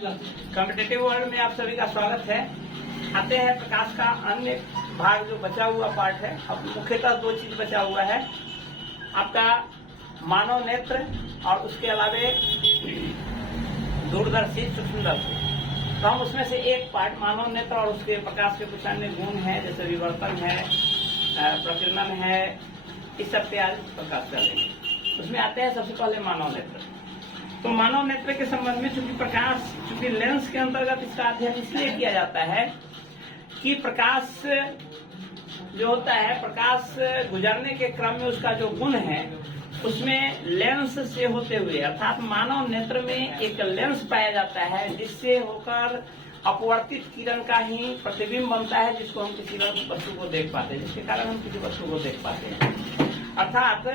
Competitive world में आप सभी का स्वागत है। आते हैं प्रकाश का अन्य भाग जो बचा हुआ पार्ट है। अब मुख्यतः दो चीज बचा हुआ है, आपका मानव नेत्र और उसके अलावे दूरदर्शी सूक्ष्मदर्शी। तो हम उसमें से एक पार्ट मानव नेत्र और उसके प्रकाश के कुछ अन्य गुण है, जैसे विवर्तन है, प्रकीर्णन है, इस सब पे आज प्रकाश करेंगे। उसमें आते हैं सबसे पहले मानव नेत्र। तो मानव नेत्र के संबंध में चूंकि लेंस के अंतर्गत इसका अध्ययन इसलिए किया जाता है कि प्रकाश जो होता है, प्रकाश गुजरने के क्रम में उसका जो गुण है उसमें लेंस से होते हुए, अर्थात मानव नेत्र में एक लेंस पाया जाता है जिससे होकर अपवर्तित किरण का ही प्रतिबिंब बनता है, जिसको हम किसी वस्तु को देख पाते हैं, जिसके कारण हम किसी वस्तु को देख पाते हैं। अर्थात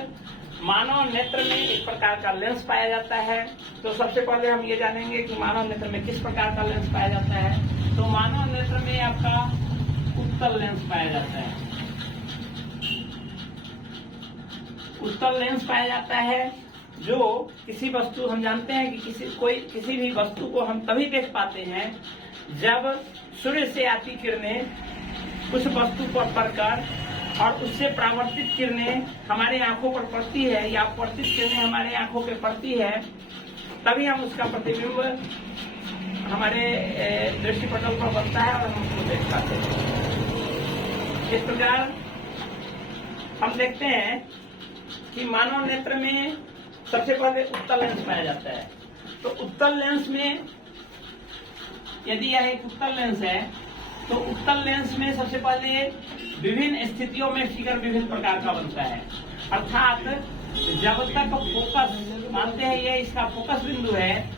मानव नेत्र में एक प्रकार का लेंस पाया जाता है। तो सबसे पहले हम ये जानेंगे कि मानव नेत्र में किस प्रकार का लेंस पाया जाता है। तो मानव नेत्र में आपका उत्तल लेंस पाया जाता है। उत्तल लेंस पाया जाता है जो किसी वस्तु, हम जानते हैं कि किसी भी वस्तु को हम तभी देख पाते हैं जब सूर्य से आती किरणें उस वस्तु पर पड़कर और उससे परावर्तित किरणें हमारे आंखों पर पड़ती है या अपवर्तित किरणें हमारे आंखों पे पड़ती है, तभी हम उसका प्रतिबिंब हमारे दृष्टिपटल पर बनता है और हम उसको देख पाते हैं। इस प्रकार हम देखते हैं कि मानव नेत्र में सबसे पहले उत्तल लेंस पाया जाता है। तो उत्तल लेंस में, यदि यह एक उत्तल लेंस है तो उत्तल लेंस में सबसे पहले विभिन्न स्थितियों में फिगर विभिन्न प्रकार का बनता है। अर्थात जब तक फोकस, मानते हैं ये इसका फोकस बिंदु है,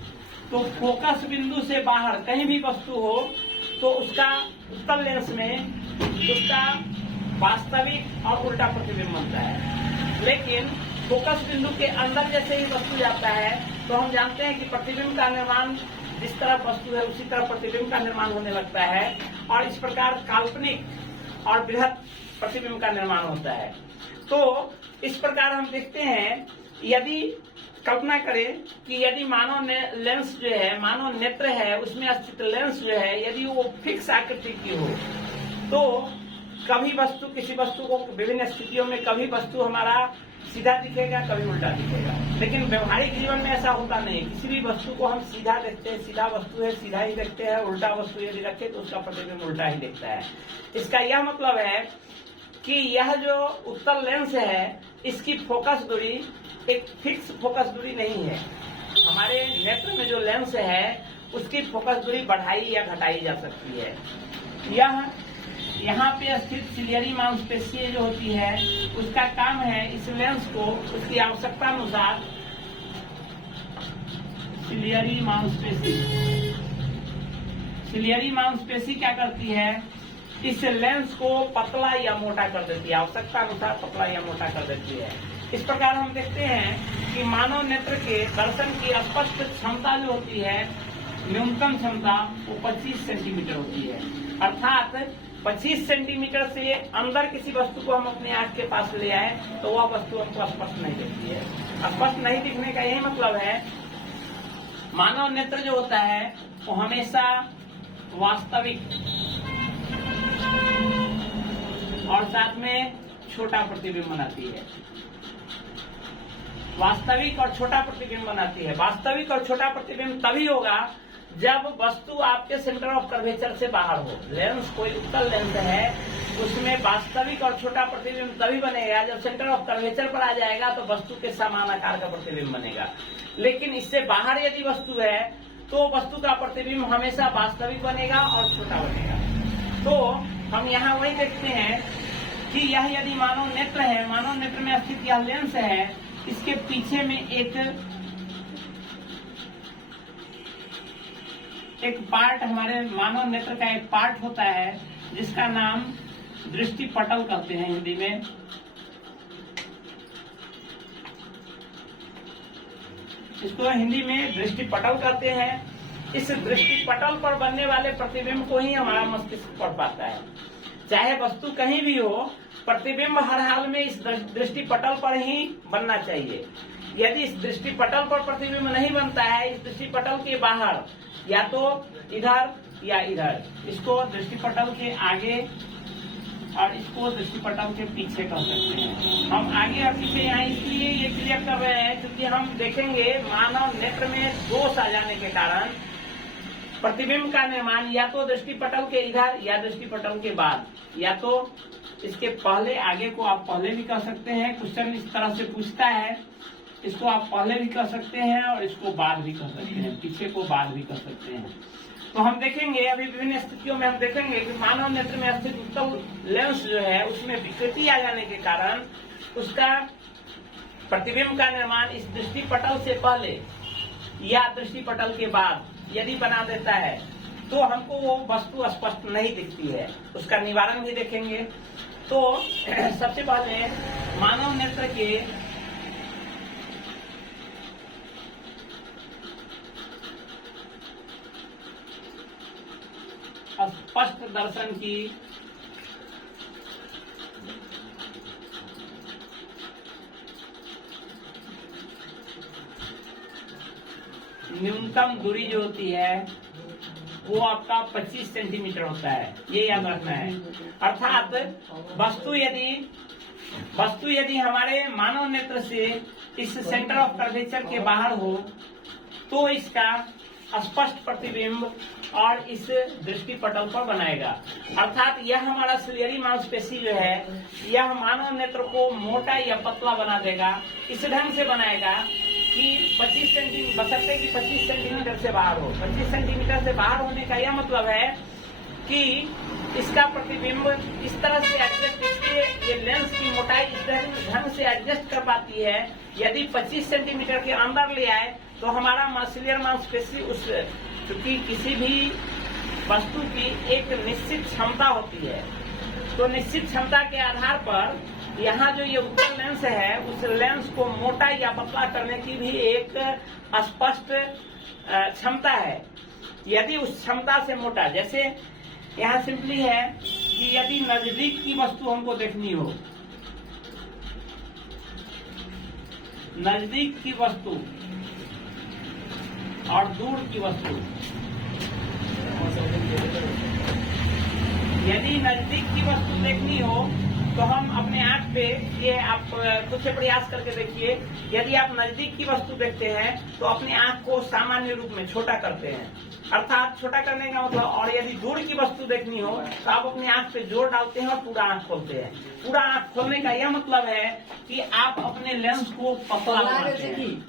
तो फोकस बिंदु से बाहर कहीं भी वस्तु हो तो उसका उत्तल लेंस में उसका वास्तविक और उल्टा प्रतिबिंब बनता है। लेकिन फोकस बिंदु के अंदर जैसे ही वस्तु जाता है तो हम जानते हैं कि प्रतिबिंब का निर्माण जिस तरह वस्तु है उसी तरह प्रतिबिंब का निर्माण होने लगता है और इस प्रकार काल्पनिक और बृहत प्रतिबिंब का निर्माण होता है। तो इस प्रकार हम देखते हैं, यदि कल्पना करें कि यदि मानव लेंस जो है, मानव नेत्र है, उसमें स्थित लेंस जो है, यदि वो फिक्स आकृति की हो तो कभी वस्तु, किसी वस्तु को विभिन्न स्थितियों में कभी वस्तु हमारा सीधा दिखेगा, कभी उल्टा दिखेगा। लेकिन व्यवहारिक जीवन में ऐसा होता नहीं। किसी भी वस्तु को हम सीधा देखते हैं, सीधा वस्तु है सीधा ही देखते हैं, उल्टा वस्तु यदि रखे तो उसका प्रतिबिंब उल्टा ही दिखता है। इसका यह मतलब है कि यह जो उत्तल लेंस है इसकी फोकस दूरी एक फिक्स फोकस दूरी नहीं है। हमारे नेत्र में जो लेंस है उसकी फोकस दूरी बढ़ाई या घटाई जा सकती है। यह यहाँ पे स्थित सिलियरी मांसपेशी जो होती है उसका काम है इस लेंस को उसकी आवश्यकता अनुसार, सिलियरी मांसपेशी क्या करती है, इस लेंस को पतला या मोटा कर देती है, आवश्यकता अनुसार पतला या मोटा कर देती है। इस प्रकार हम देखते हैं कि मानव नेत्र के दर्शन की स्पष्ट क्षमता जो होती है, न्यूनतम क्षमता वो 25 सेंटीमीटर होती है। अर्थात 25 सेंटीमीटर से अंदर किसी वस्तु को हम अपने आंख के पास ले आए तो वह वस्तु हमको स्पष्ट नहीं दिखती है। स्पष्ट नहीं दिखने का यही मतलब है, मानव नेत्र जो होता है वो हमेशा वास्तविक और साथ में छोटा प्रतिबिंब बनाती है। वास्तविक और छोटा प्रतिबिंब बनाती है। वास्तविक और छोटा प्रतिबिंब तभी होगा जब वस्तु आपके सेंटर ऑफ कर्वेचर से बाहर हो। लेंस, कोई उत्तल लेंस है, उसमें वास्तविक और छोटा प्रतिबिंब तभी बनेगा जब सेंटर ऑफ कर्वेचर पर आ जाएगा तो वस्तु के समान आकार का प्रतिबिंब बनेगा। लेकिन इससे बाहर यदि वस्तु है तो वस्तु का प्रतिबिंब हमेशा वास्तविक बनेगा और छोटा बनेगा। तो हम यहाँ वही देखते हैं कि यह यदि मानव नेत्र है, मानव नेत्र में स्थित यह लेंस है, इसके पीछे में एक पार्ट, हमारे मानव नेत्र का एक पार्ट होता है जिसका नाम दृष्टिपटल कहते हैं हिंदी में। इसको हिंदी में दृष्टिपटल कहते हैं। इस दृष्टिपटल पर बनने वाले प्रतिबिंब को ही हमारा मस्तिष्क पढ़ पाता है। चाहे वस्तु कहीं भी हो, प्रतिबिंब हर हाल में इस दृष्टिपटल पर ही बनना चाहिए। यदि इस दृष्टि पटल पर प्रतिबिंब नहीं बनता है, इस दृष्टि पटल के बाहर, या तो इधर या इधर, इसको दृष्टि पटल के आगे और इसको दृष्टि पटल के पीछे कर सकते हैं। हम आगे और पीछे यहाँ इसलिए ये क्लियर कर रहे हैं क्योंकि हम देखेंगे मानव नेत्र में दोष आ जाने के कारण प्रतिबिंब का निर्माण या तो दृष्टि पटल के इधर या दृष्टि पटल के बाद, या तो इसके पहले, आगे को आप पहले भी कर सकते हैं, क्वेश्चन इस तरह से पूछता है, इसको आप पहले भी कर सकते हैं और इसको बाद भी कर सकते हैं, पीछे को बाद भी कर सकते हैं। तो हम देखेंगे अभी विभिन्न स्थितियों में हम देखेंगे कि मानव नेत्र में स्थित उत्तल लेंस जो है उसमें विकृति आ जाने के कारण उसका प्रतिबिंब का निर्माण इस दृष्टि पटल से पहले या दृष्टि पटल के बाद यदि बना देता है तो हमको वो वस्तु स्पष्ट नहीं दिखती है। उसका निवारण भी देखेंगे। तो सबसे पहले मानव नेत्र के स्पष्ट दर्शन की न्यूनतम दूरी जो होती है वो आपका 25 सेंटीमीटर होता है, ये याद रखना है। अर्थात वस्तु यदि हमारे मानव नेत्र से इस सेंटर ऑफ कर्वेचर के बाहर हो तो इसका स्पष्ट प्रतिबिंब और इस दृष्टि पटल पर बनाएगा। अर्थात यह हमारा सिलियरी मांसपेशी जो है यह मानव नेत्र को मोटा या पतला बना देगा, इस ढंग से बनाएगा कि 25 सेंटीमीटर, बशर्ते कि 25 सेंटीमीटर से बाहर हो। 25 सेंटीमीटर से बाहर होने का यह मतलब है कि इसका प्रतिबिंब इस तरह से एडजस्ट, इसके ये लेंस की मोटाई इस ढंग से एडजस्ट कर पाती है। यदि 25 सेंटीमीटर के अंदर ले आए तो हमारा सिलियर मांसपेशी उस, क्योंकि किसी भी वस्तु की एक निश्चित क्षमता होती है, तो निश्चित क्षमता के आधार पर यहाँ जो ये उत्तल लेंस है उस लेंस को मोटा या पतला करने की भी एक स्पष्ट क्षमता है। यदि उस क्षमता से मोटा, जैसे यहाँ सिंपली है कि यदि नजदीक की वस्तु हमको देखनी हो, नजदीक की वस्तु और दूर की वस्तु, यदि नजदीक की वस्तु देखनी हो तो हम अपने आंख पे, ये आप खुद से प्रयास करके देखिए, यदि आप नजदीक की वस्तु देखते हैं तो अपने आंख को सामान्य रूप में छोटा करते हैं, अर्थात छोटा करने का मतलब, और यदि दूर की वस्तु देखनी हो तो आप अपने आंख पे जोर डालते हैं और पूरा आंख खोलते हैं। पूरा आंख खोलने का यह मतलब है कि आप अपने लेंस को पतला बनाते हैं,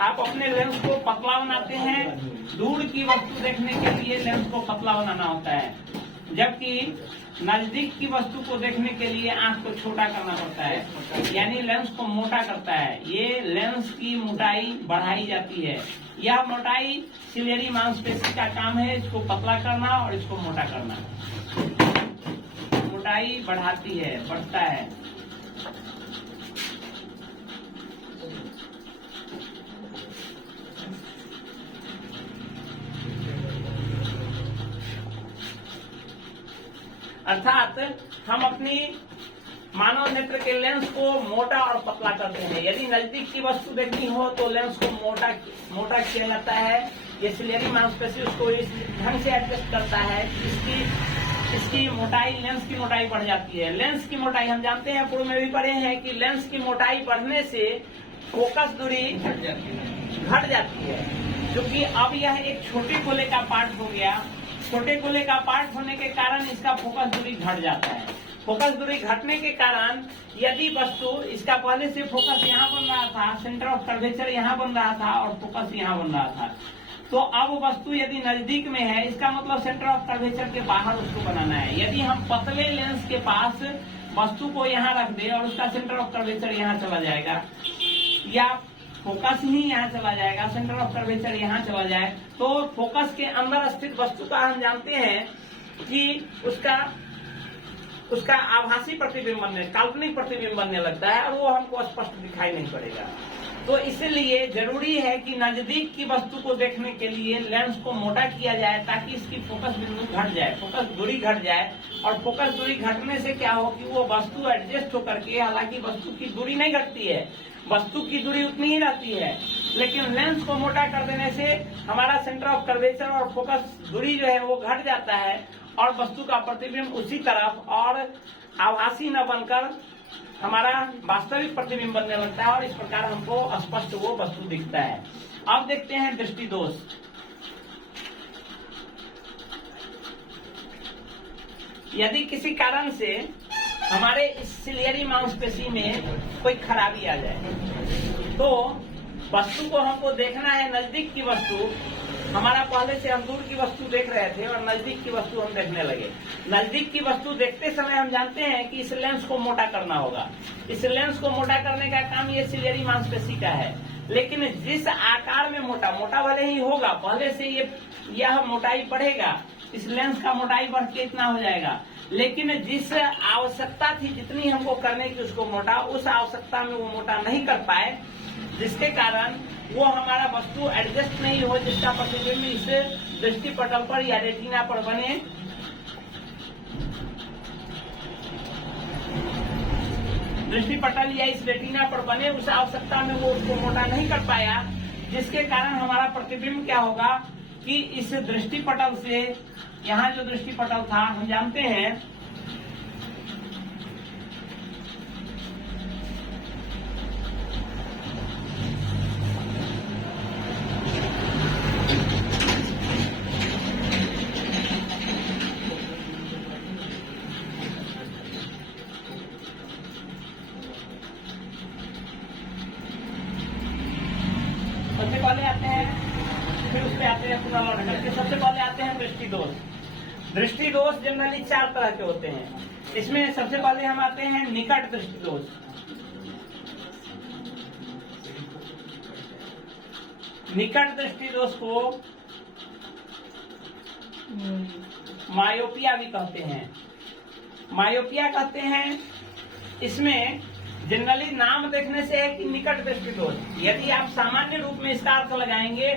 आप अपने लेंस को पतला बनाते हैं। दूर की वस्तु देखने के लिए लेंस को पतला बनाना होता है, जबकि नजदीक की वस्तु को देखने के लिए आंख को छोटा करना पड़ता है, यानी लेंस को मोटा करता है। ये लेंस की मोटाई बढ़ाई जाती है। यह मोटाई सिलियरी मांसपेशी का काम है, इसको पतला करना और इसको मोटा करना। मोटाई बढ़ाती है, बढ़ता है। अर्थात हम अपनी मानव नेत्र के लेंस को मोटा और पतला करते हैं। यदि नजदीक की वस्तु देखनी हो तो लेंस को मोटा किया जाता है। ये सिलियरी मांसपेशी उसको इस ढंग से एडजस्ट करता है कि इसकी मोटाई, लेंस की मोटाई बढ़ जाती है। लेंस की मोटाई हम जानते हैं, पूर्व में भी पढ़े हैं कि लेंस की मोटाई बढ़ने से फोकस दूरी घट जाती है, क्योंकि अब यह एक छोटे गोले का पार्ट हो गया। छोटे गोले का पार्ट होने के कारण इसका फोकस दूरी घट जाता है। फोकस दूरी घटने के कारण यदि वस्तु, इसका पहले से फोकस यहाँ बन रहा था, सेंटर ऑफ कर्वेचर यहाँ बन रहा था और फोकस यहाँ बन रहा था, तो अब वस्तु यदि नजदीक में है, इसका मतलब सेंटर ऑफ कर्वेचर के बाहर उसको बनाना है। यदि हम पतले लेंस के पास वस्तु को यहाँ रख दे और उसका सेंटर ऑफ कर्वेचर यहाँ चला जाएगा, या फोकस ही यहाँ चला जाएगा, सेंटर ऑफ कर्वेचर यहाँ चला जाए, तो फोकस के अंदर स्थित वस्तु का हम जानते हैं कि उसका आभासी प्रतिबिंब बनने, काल्पनिक प्रतिबिंब बनने लगता है और वो हमको स्पष्ट दिखाई नहीं पड़ेगा। तो इसलिए जरूरी है कि नजदीक की वस्तु को देखने के लिए लेंस को मोटा किया जाए ताकि इसकी फोकस बिंदु घट जाए, फोकस दूरी घट जाए। और फोकस दूरी घटने से क्या हो कि वो वस्तु एडजस्ट होकर के, हालांकि वस्तु की दूरी नहीं घटती है, वस्तु की दूरी उतनी ही रहती है, लेकिन लेंस को मोटा कर देने से हमारा सेंटर ऑफ कर्वेचर और फोकस दूरी जो है वो घट जाता है और वस्तु का प्रतिबिंब उसी तरफ और आभासी न बनकर हमारा वास्तविक प्रतिबिंब बनने लगता है और इस प्रकार हमको स्पष्ट वो वस्तु दिखता है। अब देखते हैं दृष्टि दोष। यदि किसी कारण से हमारे इस सिलियरी मांसपेशी में कोई खराबी आ जाए तो वस्तु को हमको देखना है, नजदीक की वस्तु। हमारा पहले से हम दूर की वस्तु देख रहे थे और नजदीक की वस्तु हम देखने लगे। नजदीक की वस्तु देखते समय हम जानते हैं कि इस लेंस को मोटा करना होगा। इस लेंस को मोटा करने का काम ये सिलियरी मांसपेशी का है। लेकिन जिस आकार में मोटा भले ही होगा, पहले से यह मोटाई बढ़ेगा, इस लेंस का मोटाई बढ़ के इतना हो जाएगा, लेकिन जिस आवश्यकता थी जितनी हमको करने की उसको मोटा, उस आवश्यकता में वो मोटा नहीं कर पाए, जिसके कारण वो हमारा वस्तु एडजस्ट नहीं हो, जिसका प्रतिबिंब इस दृष्टि पटल पर या रेटिना पर बने। दृष्टि पटल या इस रेटिना पर बने, उस आवश्यकता में वो उसको मोटा नहीं कर पाया, जिसके कारण हमारा प्रतिबिंब क्या होगा कि इस दृष्टि पटल से, यहाँ जो दृष्टि पटल था हम जानते हैं सबसे पहले आते हैं, फिर उस पे आते हैं पूरा लौट करके। सबसे पहले आते हैं दृष्टि दोष। दृष्टि दोष जनरली 4 तरह के होते हैं। इसमें सबसे पहले हम आते हैं निकट दृष्टि दोष। निकट दृष्टि दोष को मायोपिया भी कहते हैं। मायोपिया कहते हैं। इसमें जनरली नाम देखने से है कि निकट दृष्टि दोष। यदि आप सामान्य रूप में इसका अर्थ लगाएंगे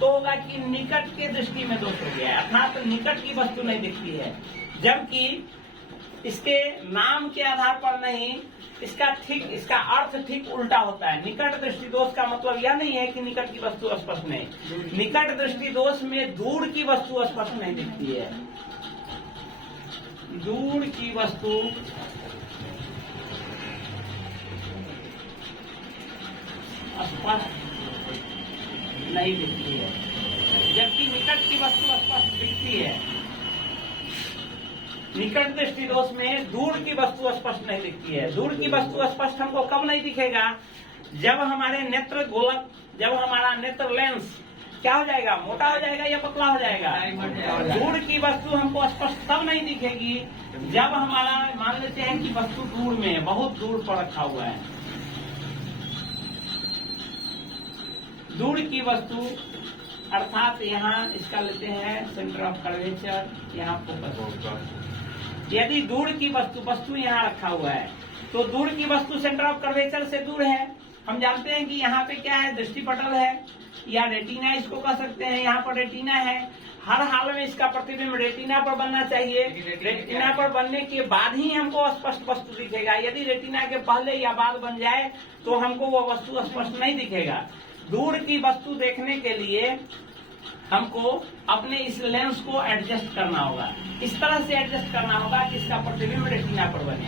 तो होगा कि निकट के दृष्टि में दोष हो गया है, अर्थात निकट की वस्तु नहीं दिखती है। जबकि इसके नाम के आधार पर नहीं, इसका अर्थ ठीक उल्टा होता है। निकट दृष्टि दोष का मतलब यह नहीं है कि निकट की वस्तु स्पष्ट नहीं, निकट दृष्टि दोष में दूर की वस्तु स्पष्ट नहीं दिखती है। दूर की वस्तु स्पष्ट नहीं दिखती है, जबकि निकट की वस्तु स्पष्ट दिखती है। निकट दृष्टि दोष में दूर की वस्तु स्पष्ट नहीं दिखती है। दूर की वस्तु स्पष्ट हमको कब नहीं दिखेगा? जब हमारे नेत्र गोलक, जब हमारा नेत्र लेंस क्या हो जाएगा, मोटा हो जाएगा या पतला हो जाएगा। दूर की वस्तु हमको स्पष्ट तब नहीं दिखेगी जब हमारा, मान लेते हैं कि वस्तु दूर में, बहुत दूर पर रखा हुआ है। दूर की वस्तु अर्थात यहाँ इसका लेते हैं सेंटर ऑफ कर्वेचर, यहाँ फोकस। यदि दूर की वस्तु यहाँ रखा हुआ है तो दूर की वस्तु सेंटर ऑफ कर्वेचर से दूर है। हम जानते हैं कि यहाँ पे क्या है, दृष्टि पटल है या रेटिना इसको कह सकते हैं। यहाँ पर रेटिना है, हर हाल में इसका प्रतिबिंब रेटिना पर बनना चाहिए। रेटिना पर बनने के बाद ही हमको स्पष्ट वस्तु दिखेगा। यदि रेटिना के पहले या बाद बन जाए तो हमको वो वस्तु स्पष्ट नहीं दिखेगा। दूर की वस्तु देखने के लिए हमको अपने इस लेंस को एडजस्ट करना होगा, इस तरह से एडजस्ट करना होगा कि इसका प्रतिबिंब रेटिना पर बने।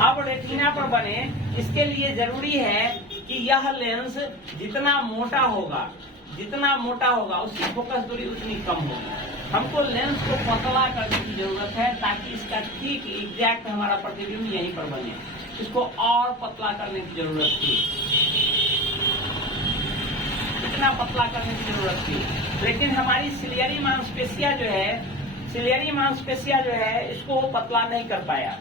अब रेटिना पर बने, इसके लिए जरूरी है कि यह लेंस जितना मोटा होगा उसकी फोकस दूरी उतनी कम होगी। हमको लेंस को पतला करने की जरूरत है ताकि इसका ठीक एग्जैक्ट हमारा प्रतिबिंब यहीं पर बने। इसको और पतला करने की जरूरत थी, इतना पतला करने की जरूरत थी, लेकिन हमारी सिलियरी मांसपेशिया जो है इसको पतला नहीं कर पाया।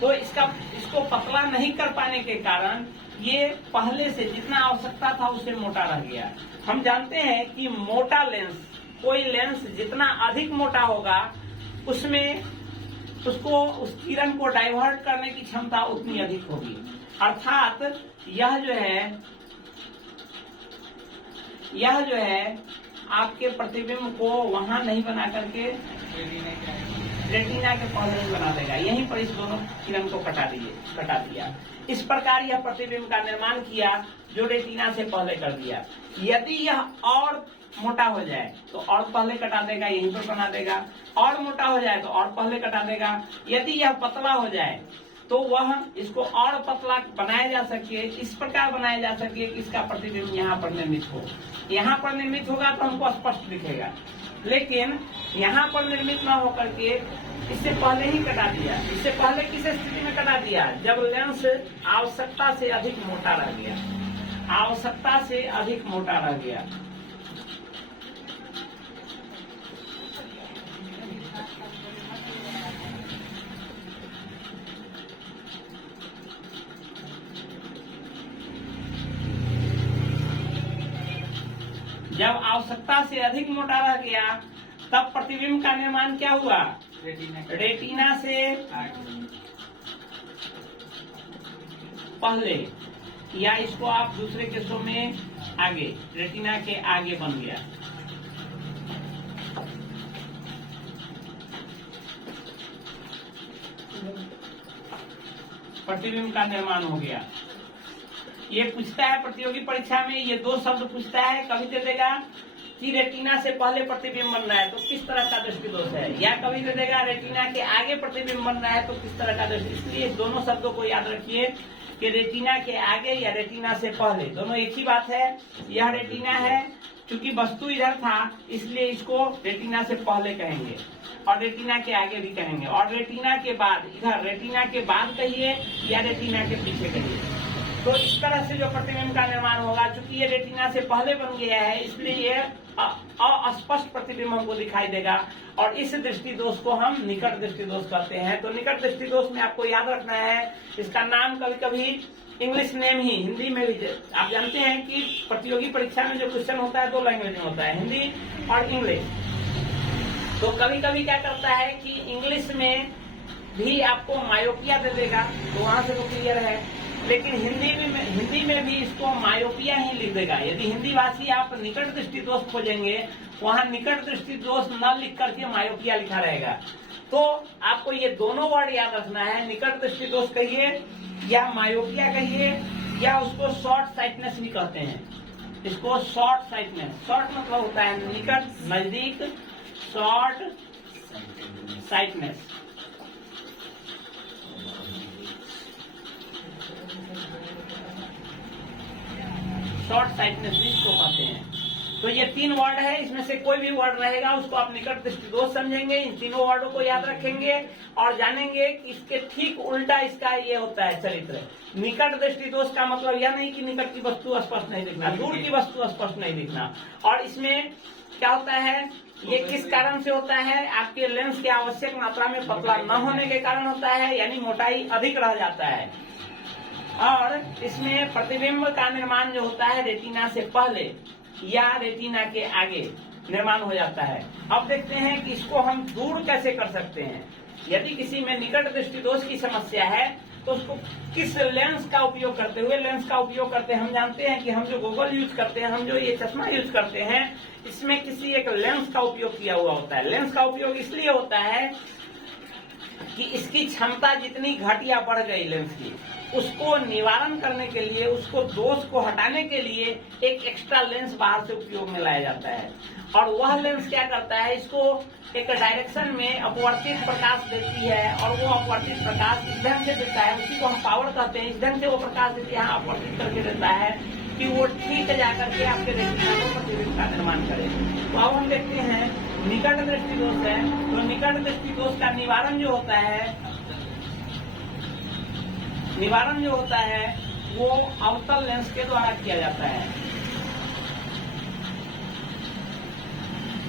तो इसको पतला नहीं कर पाने के कारण ये पहले से जितना आवश्यकता था उससे मोटा रह गया। हम जानते हैं कि मोटा लेंस, कोई लेंस जितना अधिक मोटा होगा उसमें उसको उस किरण को डाइवर्ट करने की क्षमता उतनी अधिक होगी। अर्थात यह जो है यह जो है आपके प्रतिबिंब को वहां नहीं बना करके रेटिना के पहले ही बना देगा, यहीं पर इस दोनों किरण को कटा दिया। इस प्रकार यह प्रतिबिंब का निर्माण किया जो रेटिना से पहले कर दिया। यदि यह और मोटा हो जाए तो और पहले कटा देगा, यहीं पर बना देगा। और मोटा हो जाए तो और पहले कटा देगा। यदि यह पतला हो जाए तो वह इसको और पतला बनाया जा सके, इस प्रकार बनाया जा सके कि इसका प्रतिबिंब यहाँ पर निर्मित हो। यहाँ पर निर्मित होगा तो हमको स्पष्ट दिखेगा, लेकिन यहाँ पर निर्मित ना होकर के इससे पहले ही कटा दिया। इससे पहले किस स्थिति में कटा दिया? जब लेंस आवश्यकता से अधिक मोटा रह गया, आवश्यकता से अधिक मोटा रह गया। जब आवश्यकता से अधिक मोटा रह गया तब प्रतिबिंब का निर्माण क्या हुआ? रेटिना से पहले, या इसको आप दूसरे केसों में आगे, रेटिना के आगे बन गया। प्रतिबिंब का निर्माण हो गया। ये पूछता है प्रतियोगी परीक्षा में, ये दो शब्द पूछता है। कभी दे देगा कि रेटिना से पहले प्रतिबिंब बन रहा है तो किस तरह का दृष्टि दोष है, या कभी दे देगा रेटिना के आगे प्रतिबिंब बन रहा है तो किस तरह का दृष्टि। इसलिए दोनों शब्दों को याद रखिए कि रेटिना के आगे या रेटिना से पहले दोनों एक ही बात है। यह रेटिना है, क्योंकि वस्तु इधर था इसलिए इसको रेटिना से पहले कहेंगे और रेटिना के आगे भी कहेंगे, और रेटिना के बाद इधर रेटिना के बाद कहिए या रेटिना के पीछे कहिए। तो इस तरह से जो प्रतिबिंब का निर्माण होगा, चूंकि ये रेटिना से पहले बन गया है इसलिए ये अस्पष्ट प्रतिबिंब हमको दिखाई देगा, और इस दृष्टि दोष को हम निकट दृष्टि दोष कहते हैं। तो निकट दृष्टि दोष में आपको याद रखना है, इसका नाम कभी कभी इंग्लिश नेम ही, हिंदी में भी आप जानते हैं कि प्रतियोगी परीक्षा में जो क्वेश्चन होता है 2 लैंग्वेज में होता है, हिंदी और इंग्लिश। तो कभी कभी क्या करता है कि इंग्लिश में भी आपको मायोपिया दे देगा, तो वहां से तो क्लियर है, लेकिन हिंदी में भी इसको मायोपिया ही लिख देगा। यदि हिंदी भाषी आप निकट दृष्टि दोष खोजेंगे, वहां निकट दृष्टि दोष न लिख करके मायोपिया लिखा रहेगा। तो आपको ये दोनों वर्ड याद रखना है, निकट दृष्टि दोष कहिए या मायोपिया कहिए, या उसको शॉर्ट साइटनेस भी कहते हैं। इसको शॉर्ट साइटनेस, शॉर्ट मतलब होता है निकट, नजदीक, शॉर्ट साइटनेस। शॉर्ट साइटनेस इसको कहते हैं। तो ये 3 वर्ड है, इसमें से कोई भी वर्ड रहेगा उसको आप निकट दृष्टि दोष समझेंगे। इन तीनों वर्डों को याद रखेंगे और जानेंगे कि इसके ठीक उल्टा इसका ये होता है चरित्र। निकट दृष्टि दोष का मतलब यह नहीं कि निकट की वस्तु स्पष्ट नहीं दिखना, दूर की वस्तु स्पष्ट नहीं दिखना। और इसमें क्या होता है, ये किस कारण से होता है? आपके लेंस की आवश्यक मात्रा में पतला न होने के कारण होता है, यानी मोटाई अधिक रह जाता है। और इसमें प्रतिबिंब का निर्माण जो होता है रेटिना से पहले या रेटिना के आगे निर्माण हो जाता है। अब देखते हैं कि इसको हम दूर कैसे कर सकते हैं। यदि किसी में निकट दृष्टि दोष की समस्या है तो उसको किस लेंस का उपयोग करते हुए, लेंस का उपयोग करते हैं। हम जानते हैं कि हम जो गूगल यूज करते हैं, हम जो ये चश्मा यूज करते हैं, इसमें किसी एक लेंस का उपयोग किया हुआ होता है। लेंस का उपयोग इसलिए होता है कि इसकी क्षमता जितनी घट या बढ़ गई लेंस की, उसको निवारण करने के लिए, उसको दोष को हटाने के लिए एक एक्स्ट्रा लेंस बाहर से उपयोग में लाया जाता है। और वह लेंस क्या करता है, इसको एक डायरेक्शन में अपवर्तित प्रकाश देती है, और वो अपवर्तित प्रकाश इस ढंग से देता है, उसी को हम पावर कहते हैं। इस ढंग से वो प्रकाश देती है, अपवर्तित करके देता है कि वो ठीक जाकर के आपके रेटिना को प्रतिबिंब का निर्माण करे। तो अब हम देखते हैं निकट दृष्टि दोष है, तो निकट दृष्टि दोष का निवारण जो होता है वो अवतल लेंस के द्वारा किया जाता है।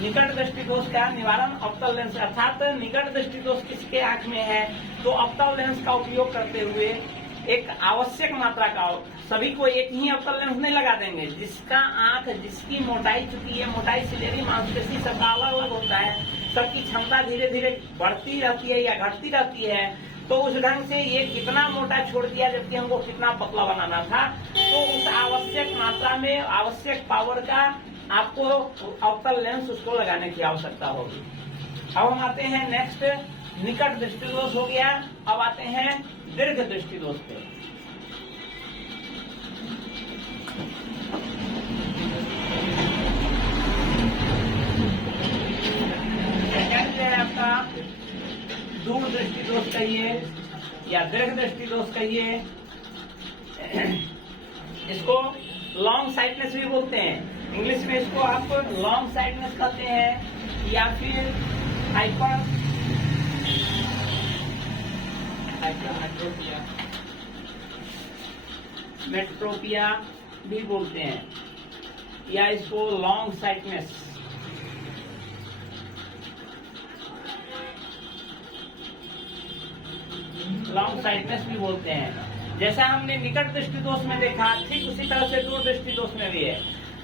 निकट दृष्टि दोष का निवारण अवतल लेंस, अर्थात निकट दृष्टि दोष किसके आंख में है तो अवतल लेंस का उपयोग करते हुए एक आवश्यक मात्रा का, सभी को एक ही अवतल लेंस नहीं लगा देंगे। जिसका आंख, जिसकी मोटाई, चुकी है मोटाई सिलेरी मांसपेशी सबका अलग अलग होता है, सबकी क्षमता धीरे धीरे बढ़ती रहती है या घटती रहती है। तो उस ढंग से ये कितना मोटा छोड़ दिया जबकि हमको कितना पतला बनाना था, तो उस आवश्यक मात्रा में आवश्यक पावर का आपको अवतल लेंस उसको लगाने की आवश्यकता होगी। अब हम आते हैं नेक्स्ट, निकट दृष्टि दोष हो गया। अब आते हैं दीर्घ दृष्टि दोष पे। सेकंड जो है आपका दूर दृष्टि दोष कहिए या दीर्घ दृष्टि दोष कहिए, इसको लॉन्ग साइटनेस भी बोलते हैं। इंग्लिश में इसको आप लॉन्ग साइटनेस कहते हैं या फिर मेट्रोपिया भी बोलते हैं, या इसको लॉन्ग साइटनेस। लॉन्ग साइटनेस भी बोलते हैं। जैसा हमने निकट दृष्टि दोष में देखा, ठीक उसी तरह से दूर दृष्टि दोष में भी है।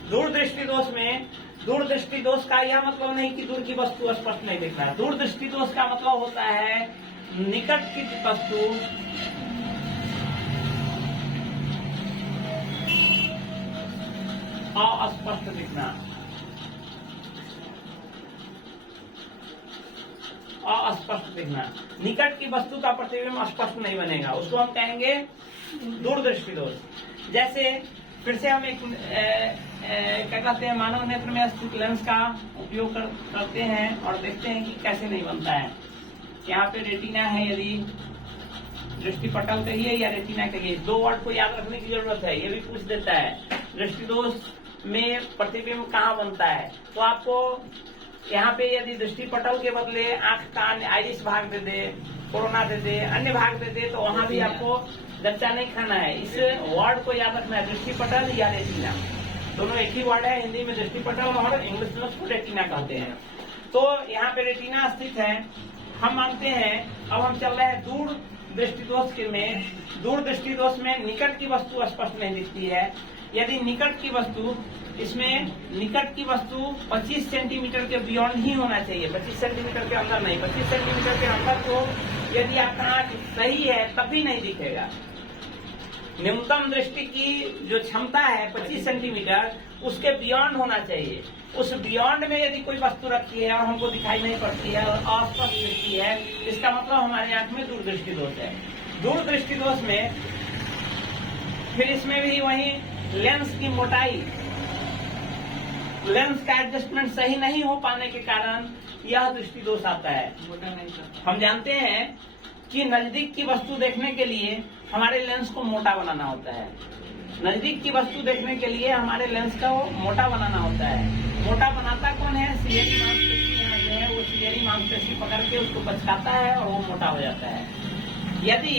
दूर दृष्टि दोष में, दूर दृष्टि दोष का यह मतलब नहीं कि दूर की वस्तु स्पष्ट नहीं दिख रहा है। दूर दृष्टि दोष का मतलब होता है निकट की वस्तु अस्पष्ट दिखना, अस्पष्ट दिखना। निकट की वस्तु का प्रतिबिंब स्पष्ट नहीं बनेगा, उसको हम कहेंगे दूर दृष्टि दोष। जैसे फिर से हम एक क्या कहते हैं, मानव नेत्र में स्थित लेंस का उपयोग करते हैं और देखते हैं कि कैसे नहीं बनता है। यहाँ पे रेटिना है, यदि दृष्टि पटल कहिए या रेटिना कहिए, दो वर्ड को याद रखने की जरूरत है। ये भी पूछ देता है दृष्टि दोष में प्रतिबिंब कहाँ बनता है। तो आपको यहाँ पे यदि दृष्टि पटल के बदले आंख, कान, आइरिस भाग दे दे, कोरोना दे दे, अन्य भाग दे दे, तो वहाँ भी आपको दच्चा नहीं खाना है। इस वर्ड को याद रखना है, दृष्टि पटल या रेटिना, दोनों एक ही वर्ड है। हिंदी में दृष्टि पटल और इंग्लिश में उसको रेटिना कहते हैं। तो यहाँ पे रेटिना स्थित है, हम मानते हैं। अब हम चल रहे हैं दूर दृष्टि दोष के में। दूर दृष्टि दोष में निकट की वस्तु स्पष्ट नहीं दिखती है। यदि निकट की वस्तु, इसमें निकट की वस्तु 25 सेंटीमीटर के बियॉन्ड ही होना चाहिए, 25 सेंटीमीटर के अंदर नहीं। 25 सेंटीमीटर के अंदर तो यदि आपका आंख सही है तभी नहीं दिखेगा। न्यूनतम दृष्टि की जो क्षमता है 25 सेंटीमीटर, उसके बियॉन्ड होना चाहिए। उस बियॉन्ड में यदि कोई वस्तु रखी है और हमको दिखाई नहीं पड़ती है और अस्पष्ट दिखती है, इसका मतलब हमारे आंख में दूर दृष्टि दोष है। दूर दृष्टि दोष में फिर इसमें भी वही लेंस की मोटाई, लेंस का एडजस्टमेंट सही नहीं हो पाने के कारण यह दृष्टि दोष आता है। हम जानते हैं कि नजदीक की वस्तु देखने के लिए हमारे लेंस को मोटा बनाना होता है। नजदीक की वस्तु देखने के लिए हमारे लेंस को मोटा बनाना होता है। मोटा बनाता कौन है? सिलेरी मांसपेशी यहाँ जो है वो सिलेरी मांसपेशी पकड़ के उसको बचकाता है और वो मोटा हो जाता है। यदि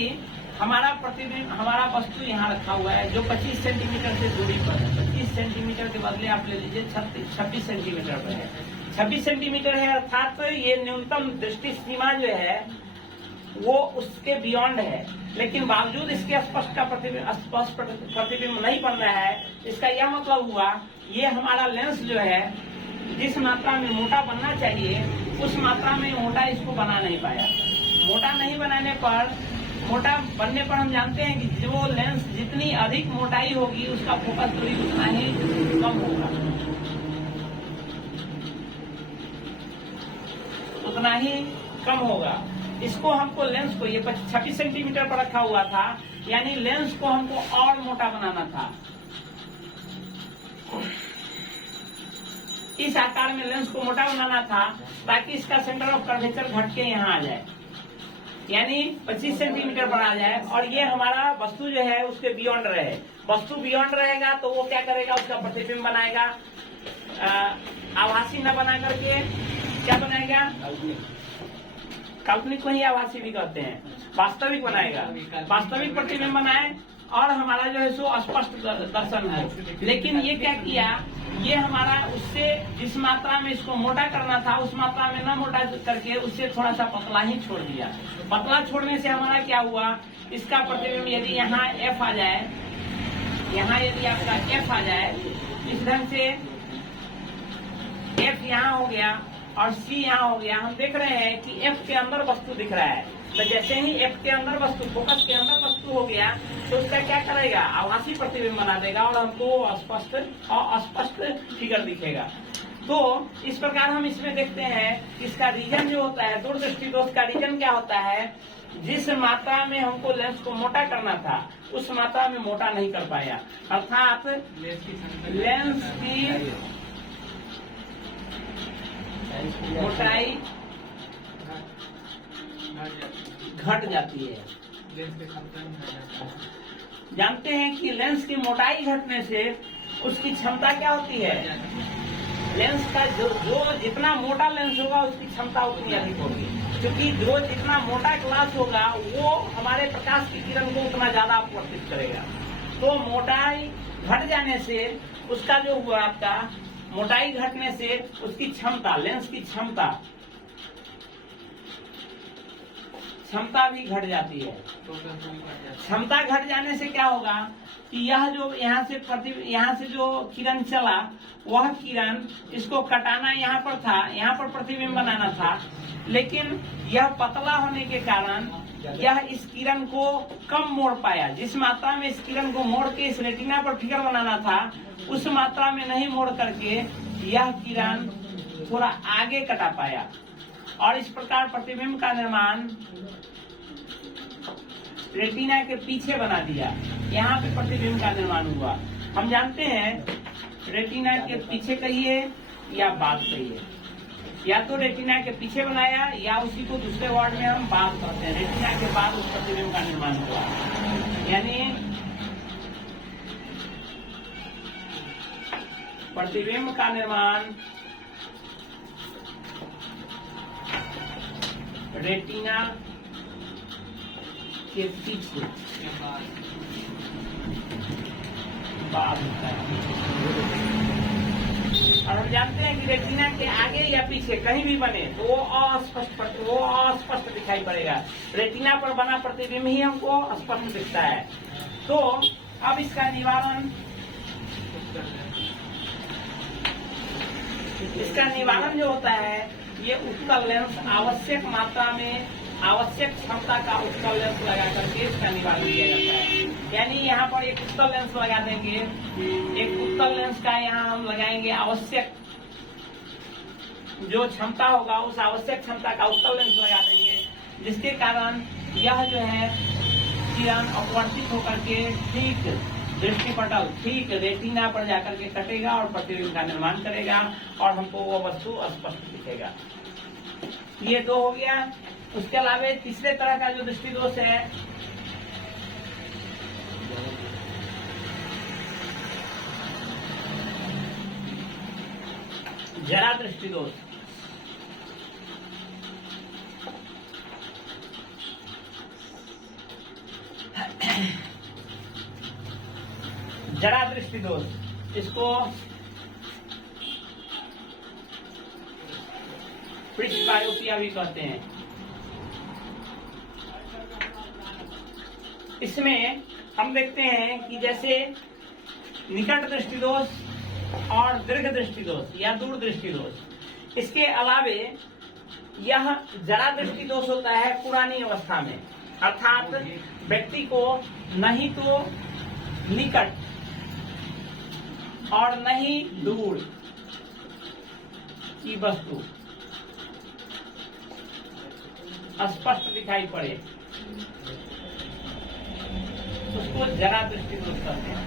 हमारा प्रतिबिंब, हमारा वस्तु यहाँ रखा हुआ है जो 25 सेंटीमीटर से दूरी पर है, 25 सेंटीमीटर के बदले आप ले लीजिए 26 सेंटीमीटर पर है। 26 सेंटीमीटर है, अर्थात ये न्यूनतम दृष्टि सीमा जो है वो उसके बियॉन्ड है, लेकिन बावजूद इसके स्पष्ट प्रतिबिंब नहीं बन रहा है। इसका यह मतलब हुआ ये हमारा लेंस जो है जिस मात्रा में मोटा बनना चाहिए उस मात्रा में मोटा इसको बना नहीं पाया। मोटा नहीं बनाने पर, मोटा बनने पर हम जानते हैं कि जो लेंस जितनी अधिक मोटाई होगी उसका फोकस दूरी उतना ही कम होगा, उतना ही कम होगा। इसको हमको लेंस को, ये 26 सेंटीमीटर पर रखा हुआ था, यानी लेंस को हमको और मोटा बनाना था। इस आकार में लेंस को मोटा बनाना था ताकि इसका सेंटर ऑफ कर्वेचर घट के यहाँ आ जाए, यानी 25 सेंटीमीटर पर आ जाए और ये हमारा वस्तु जो है उसके बियॉन्ड रहे। वस्तु बियॉन्ड रहेगा तो वो क्या करेगा, उसका प्रतिबिंब बनाएगा। आभासी न बना करके क्या बनाएगा? काल्पनिक को ही आभासी भी कहते हैं। वास्तविक बनाएगा, वास्तविक प्रतिबिंब बनाए और हमारा जो है सो स्पष्ट दर्शन है। लेकिन ये क्या किया, ये हमारा उससे जिस मात्रा में इसको मोटा करना था उस मात्रा में न मोटा करके उससे थोड़ा सा पतला ही छोड़ दिया। पतला छोड़ने से हमारा क्या हुआ, इसका प्रतिबिंब यदि यहाँ एफ आ जाए, यहाँ यदि आपका एफ आ जाए, इस ढंग से एफ यहाँ हो गया और सी यहाँ हो गया। हम देख रहे हैं कि एफ के अंदर वस्तु दिख रहा है, तो जैसे ही एफ के अंदर वस्तु, फोकस के अंदर वस्तु हो गया तो उसका क्या करेगा, आभासी प्रतिबिंब बना देगा और हमको अस्पष्ट फिगर दिखेगा। तो इस प्रकार हम इसमें देखते हैं इसका रीजन जो होता है, दूरदृष्टि दोष का रीजन क्या होता है, जिस मात्रा में हमको लेंस को मोटा करना था उस मात्रा में मोटा नहीं कर पाया, अर्थात लेंस की मोटाई घट जाती है। जानते हैं कि लेंस की मोटाई घटने से उसकी क्षमता क्या होती है, लेंस का जो जितना मोटा लेंस होगा उसकी क्षमता उतनी अधिक होगी, क्योंकि जो जितना मोटा ग्लास होगा वो हमारे प्रकाश की किरण को उतना ज्यादा अपवर्तित करेगा। तो मोटाई घट जाने से उसका जो हुआ, आपका मोटाई घटने से उसकी क्षमता, लेंस की क्षमता भी घट जाती है। क्षमता घट जाने से क्या होगा कि यह जो यहाँ से जो किरण चला, वह किरण इसको कटाना यहाँ पर था, यहाँ पर प्रतिबिंब बनाना था, लेकिन यह पतला होने के कारण यह इस किरण को कम मोड़ पाया। जिस मात्रा में इस किरण को मोड़ के इस रेटिना पर फिगर बनाना था उस मात्रा में नहीं मोड़ करके यह किरण थोड़ा आगे कटा पाया, और इस प्रकार प्रतिबिंब का निर्माण रेटिना के पीछे बना दिया। यहाँ पे प्रतिबिंब का निर्माण हुआ। हम जानते हैं रेटिना के पीछे कहिए या बाद कहिए, या तो रेटिना के पीछे बनाया या उसी को दूसरे वर्ड में हम बाद कहते हैं। रेटिना के बाद उस प्रतिबिंब का निर्माण हुआ, यानी प्रतिबिंब का निर्माण रेटिना के पीछे बाद होता है। और हम जानते हैं कि रेटिना के आगे या पीछे कहीं भी बने तो वो अस्पष्ट दिखाई पड़ेगा। रेटिना पर बना प्रतिबिंब ही हमको स्पष्ट दिखता है। तो अब इसका निवारण जो होता है, ये उत्तल लेंस आवश्यक मात्रा में आवश्यक क्षमता का उत्तल लेंस लगा करके इसका निवारण किया जाता है। यानी यहाँ पर एक उत्तल लेंस लगा देंगे, एक उत्तल लेंस का यहाँ हम लगाएंगे आवश्यक जो क्षमता होगा, उस आवश्यक क्षमता का उत्तल लेंस लगा देंगे, जिसके कारण यह जो है किरण अपवर्तित होकर के ठीक दृष्टिपटल, ठीक रेटिना पर जाकर के कटेगा और प्रतिबिंब का निर्माण करेगा और हमको वो वस्तु स्पष्ट दिखेगा। ये दो हो गया। उसके अलावा तीसरे तरह का जो दृष्टि दोष है, जरा दृष्टि दोष। जरा दृष्टि दोष, इसको पृष्ठ बायोपिया भी कहते हैं। इसमें हम देखते हैं कि जैसे निकट दृष्टि दोष और दीर्घ दृष्टि दोष या दूर दृष्टि दोष, इसके अलावे यह जरा दृष्टि दोष होता है पुरानी अवस्था में, अर्थात व्यक्ति को नहीं तो निकट और नहीं दूर की वस्तु स्पष्ट दिखाई पड़े, उसको जरा दृष्टि दोष कहते हैं।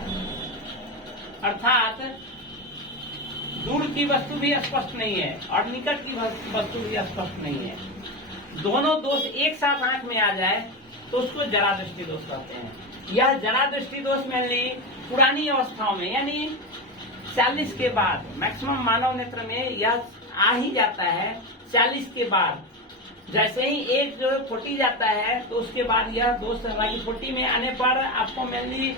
अर्थात दूर की वस्तु भी स्पष्ट नहीं है और निकट की वस्तु भी स्पष्ट नहीं है, दोनों दोष एक साथ आंख में आ जाए तो उसको जरा दृष्टि दोष कहते हैं। यह जरा दृष्टि दोष मेनली पुरानी अवस्थाओं में, यानी 40 के बाद, मैक्सिमम मानव नेत्र में यह आ ही जाता है 40 के बाद। जैसे ही एज जो 40 जाता है तो उसके बाद यह दोष 40 में आने पर आपको मेनली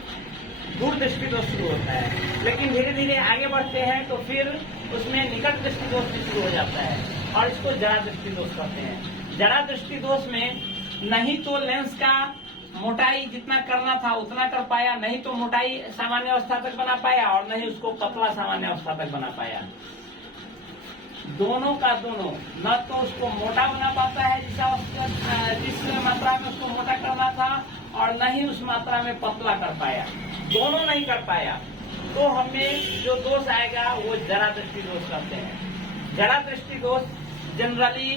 दूर दृष्टि दोष शुरू होता है, लेकिन धीरे धीरे आगे बढ़ते हैं तो फिर उसमें निकट दृष्टि दोष भी शुरू हो जाता है और इसको जरा दृष्टि दोष कहते हैं। जरा दृष्टि दोष में नहीं तो लेंस का मोटाई जितना करना था उतना कर पाया, नहीं तो मोटाई सामान्य अवस्था तक बना पाया और नहीं उसको पतला सामान्य अवस्था तक बना पाया। दोनों का दोनों न तो उसको मोटा बना पाता है जिस मात्रा में उसको मोटा करना था, और न ही उस मात्रा में पतला कर पाया, दोनों नहीं कर पाया, तो हमें जो दोष आएगा वो जरा दृष्टि दोष कहते हैं। जरा दृष्टि दोष जनरली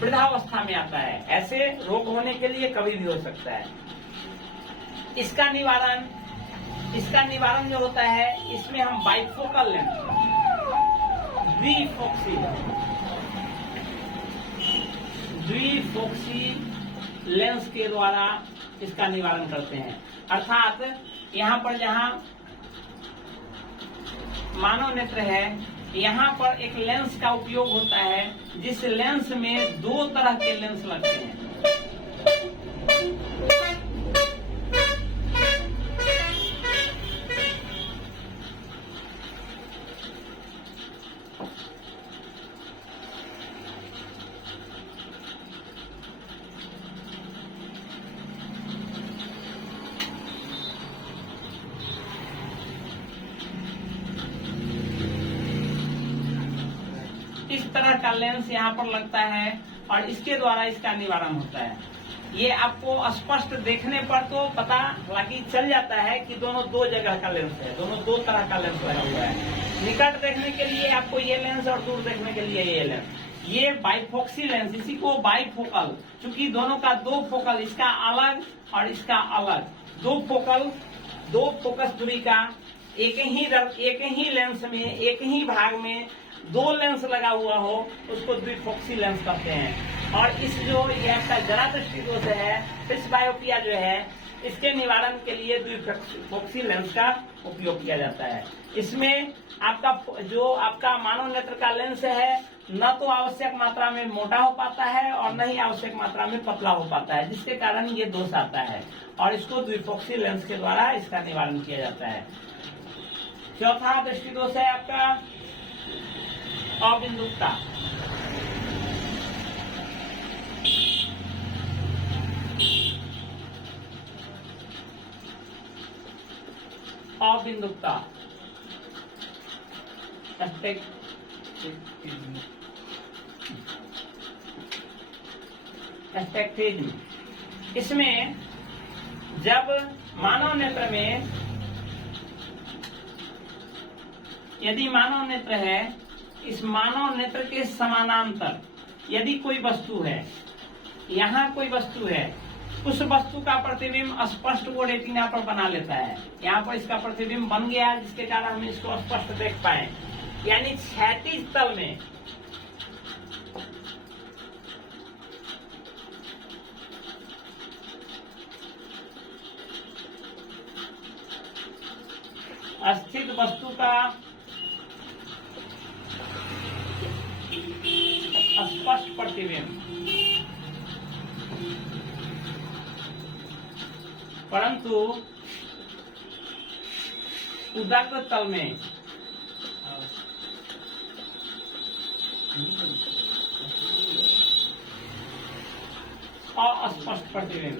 वृद्धावस्था में आता है, ऐसे रोग होने के लिए कभी भी हो सकता है। इसका निवारण जो होता है, इसमें हम बाइफोकल लेंस, द्विफोक्सी लेंस के द्वारा इसका निवारण करते हैं। अर्थात यहाँ पर जहाँ मानव नेत्र है, यहाँ पर एक लेंस का उपयोग होता है, जिस लेंस में दो तरह के लेंस लगते हैं। इस तरह का लेंस यहाँ पर लगता है और इसके द्वारा इसका निवारण होता है। ये आपको स्पष्ट देखने पर तो पता लगी चल जाता है कि दोनों दो जगह का लेंस है, दोनों दो तरह का लेंस लगा हुआ है। निकट देखने के लिए आपको ये लेंस और दूर देखने के लिए ये लेंस। ये बाइफोक्सी लेंस, इसी को बाइफोकल, चूंकि दोनों का दो फोकल, इसका अलग और इसका अलग, दो फोकस दूरी का एक ही लेंस में, एक ही भाग में दो लेंस लगा हुआ हो, उसको द्विफोक्सी लेंस कहते हैं। और इस जो ये आपका जरा दृष्टि दोष है, प्रेसबायोपिया जो है, इसके निवारण के लिए द्विफोक्सी लेंस का उपयोग किया जाता है। इसमें आपका मानव नेत्र का लेंस है, न तो आवश्यक मात्रा में मोटा हो पाता है और न ही आवश्यक मात्रा में पतला हो पाता है, जिसके कारण ये दोष आता है, और इसको द्विफोक्सी लेंस के द्वारा इसका निवारण किया जाता है। चौथा दृष्टि दोष है आपका अबिंदुकता। एस्टिग्मेटिज्म। इसमें जब मानव नेत्र में, यदि मानव नेत्र है, इस मानव नेत्र के समानांतर यदि कोई वस्तु है, यहाँ कोई वस्तु है, उस वस्तु का प्रतिबिंब स्पष्ट वो रेटिना पर बना लेता है। यहाँ पर इसका प्रतिबिंब बन गया, जिसके कारण हम इसको स्पष्ट देख पाए। यानी क्षैतिज तल में स्थित वस्तु का स्पष्ट प्रतिबिंब, परंतु उदग्र तल में अस्पष्ट प्रतिबिंब।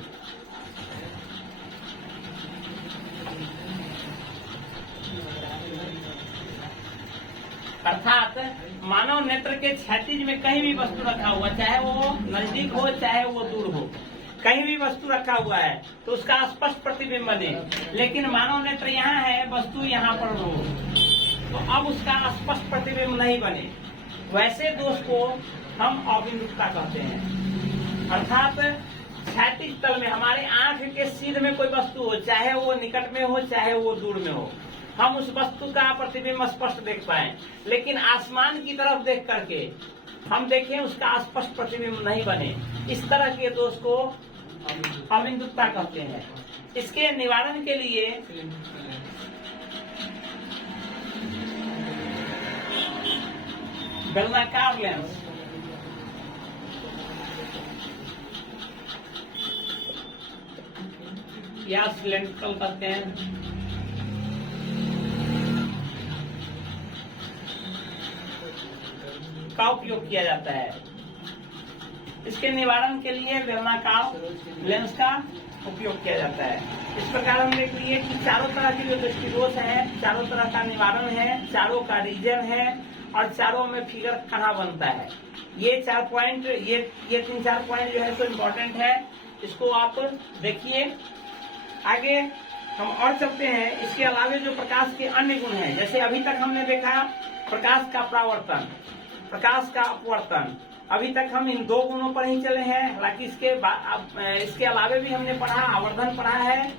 अर्थात मानव नेत्र के क्षैतिज में कहीं भी वस्तु रखा हुआ, चाहे वो नजदीक हो चाहे वो दूर हो, कहीं भी वस्तु रखा हुआ है तो उसका स्पष्ट प्रतिबिंब बने। लेकिन मानव नेत्र यहाँ है, वस्तु यहाँ पर हो, तो अब उसका स्पष्ट प्रतिबिंब नहीं बने। वैसे दोष को हम अबिंदुकता कहते हैं। अर्थात क्षैतिज तल में हमारे आंख के सीध में कोई वस्तु हो, चाहे वो निकट में हो चाहे वो दूर में हो, हम उस वस्तु का प्रतिबिंब स्पष्ट देख पाए। लेकिन आसमान की तरफ देख करके हम देखें, उसका स्पष्ट प्रतिबिंब नहीं बने। इस तरह के दोष को अबिंदुकता कहते हैं। इसके निवारण के लिए बेलनाकार लेंस, या सिलेंड्रिकल कहते हैं, का उपयोग किया जाता है। इसके निवारण के लिए बेलनाकार लेंस का उपयोग किया जाता है। इस प्रकार हम देख लिए कि चारों तरह की जो दृष्टि दोष है, चारों तरह का निवारण है, चारों का रीजन है, और चारों में फिगर कहाँ बनता है। ये 4 पॉइंट, ये 3-4 पॉइंट जो है तो इम्पोर्टेंट है, इसको आप देखिए। आगे हम और चलते हैं। इसके अलावे जो प्रकाश के अन्य गुण हैं, जैसे अभी तक हमने देखा प्रकाश का परावर्तन, प्रकाश का अपवर्तन, अभी तक हम इन 2 गुणों पर ही चले हैं। हालांकि इसके अलावे भी हमने पढ़ा, आवर्धन पढ़ा है,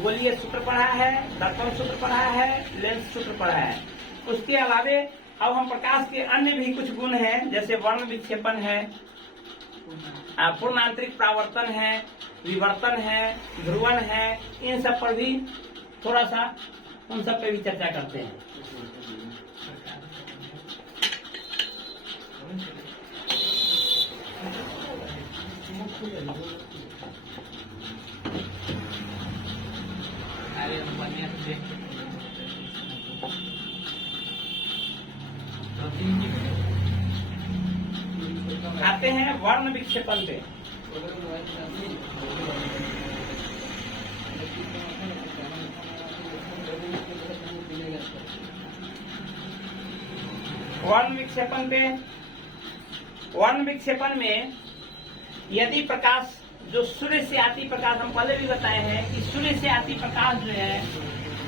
गोलीय सूत्र पढ़ा है, दर्पण सूत्र पढ़ा है, लेंस सूत्र पढ़ा है। उसके अलावे अब हम प्रकाश के अन्य भी कुछ गुण हैं, जैसे वर्ण विक्षेपण है, पूर्ण आंतरिक परावर्तन है, विवर्तन है, ध्रुवण है, इन सब पर भी थोड़ा सा उन सब पे भी चर्चा करते हैं। आते हैं वर्ण विक्षेपण पे। वर्ण विक्षेपण में यदि प्रकाश जो सूर्य से आती प्रकाश, हम पहले भी बताए हैं कि सूर्य से आती प्रकाश जो है